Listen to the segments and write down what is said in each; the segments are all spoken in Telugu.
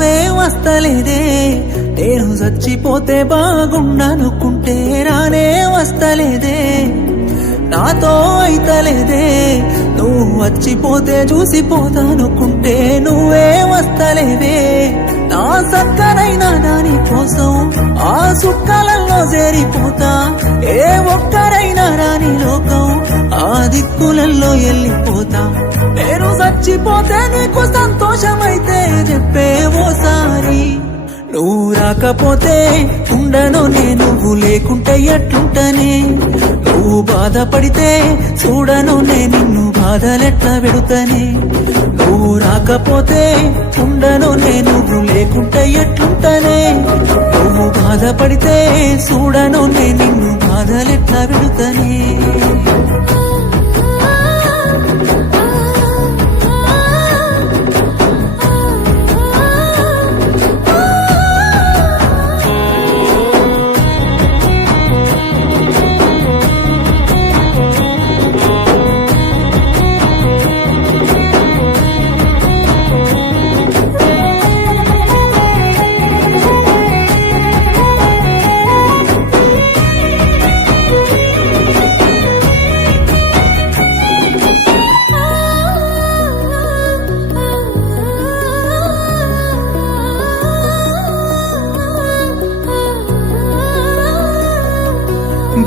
రావే వస్తలేదే నేను చచ్చిపోతే బాగుండనుకుంటే రానే వస్తలేదే నాతో అయితలేదే నువ్వు వచ్చిపోతే చూసిపోతానుకుంటే నువ్వే వస్తలేవే నా సక్కనైనా దాని కోసం ఆ సుక్కలలో చేరిపోతా ఏ ఒక్కరైనా రాని లోకం ఆ దిక్కులలో వెళ్ళిపోతా నేను చచ్చిపోతే నీకు సంతోషమైతే చెప్పే ఓసారి నువ్వు రాకపోతే ఉండను నేను నువ్వు లేకుంటే ఎట్లుంటనే నువ్వు బాధపడితే చూడను నేను నిన్ను బాధలెట్లా పెడుతనే నువ్వు రాకపోతే ఉండను నేను నువ్వు లేకుంటే ఎట్లుంటనే నువ్వు బాధపడితే చూడను నేను నిన్ను బాధలెట్లా పెడుతనే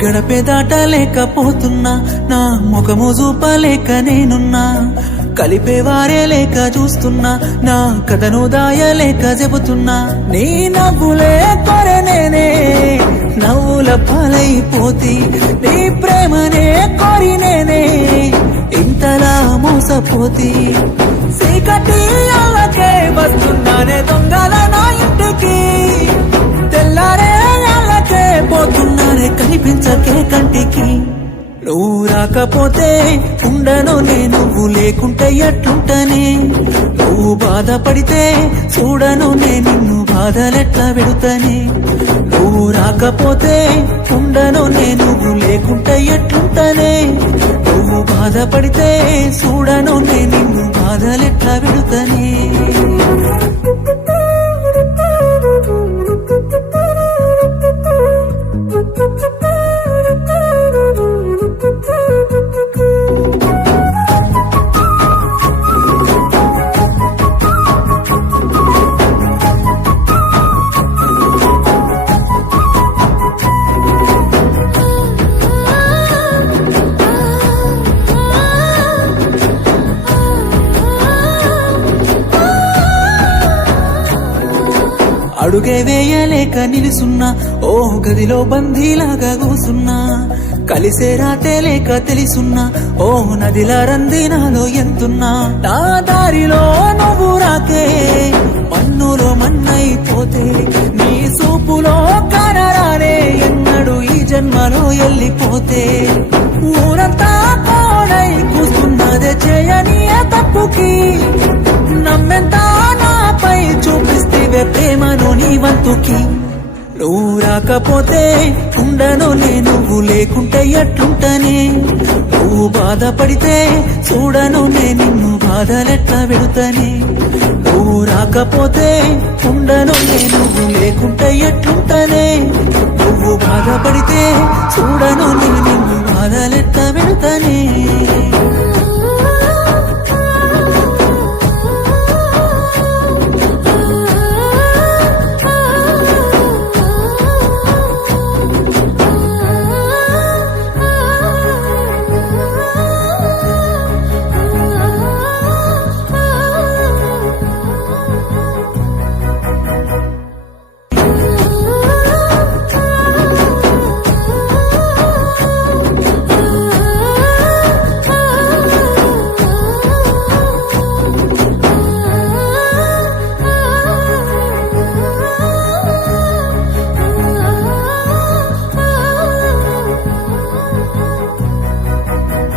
గడపే దాటలేకపోతున్నా నా ముఖము చూపలేక నేనున్నా కలిపేవారే లేక చూస్తున్నా నా కథను దాయలేక చెబుతున్నా నీ నవ్వులే కొరే నేనే నవ్వుల పాలైపోతి నీ ప్రేమనే కోరి నేనే ఇంతలా మోసపోతి చీకటి అల్లకే వస్తున్నానే దొంగల నా ఇంటికి తెల్లారే అల్లకే పోతున్నానే కనిపించకే కంటికి నువ్వు రాకపోతే ఉండను నేను నువ్వు లేకుంటే ఎట్లుంటనే నువ్వు బాధపడితే చూడను నేను నిన్ను బాధలెట్లా పెడుతనే నువ్వు రాకపోతే ఉండను నేను నువ్వు లేకుంటే ఎట్లుంటనే నువ్వు బాధపడితే చూడను నేను నిన్ను బాధలెట్లా పెడుతనే అడుగే వేయలేక నిలుసున్నా ఓ గదిలో బందీలాగా కూసున్నా కలిసే రాతే లేక తెలుసున్నా ఓ నదిలా రందినాలో ఎంతున్నా నా దారిలో నువ్వు రాకే మన్నులో మన్నైపోతే నీ సూపులో కనరానే ఎన్నడు ఈ జన్మలో వెళ్ళిపోతే ఊరంతా కోడై కూస్తున్నదే చేయని తప్పుకి నమ్మెంత నాపై చూపిస్తే ప్రేమను నీ వంతుకి నువ్వు రాకపోతే ఉండను నేను నువ్వు లేకుంటే ఎట్లుంటనే నువ్వు బాధపడితే చూడను నేను నిన్ను బాధలెట్లా పెడుతనే నువ్వు రాకపోతే ఉండను నేను నువ్వు లేకుంటే ఎట్లుంటనే నువ్వు బాధపడితే చూడను నేను నిన్ను బాధలెట్లా పెడుతనే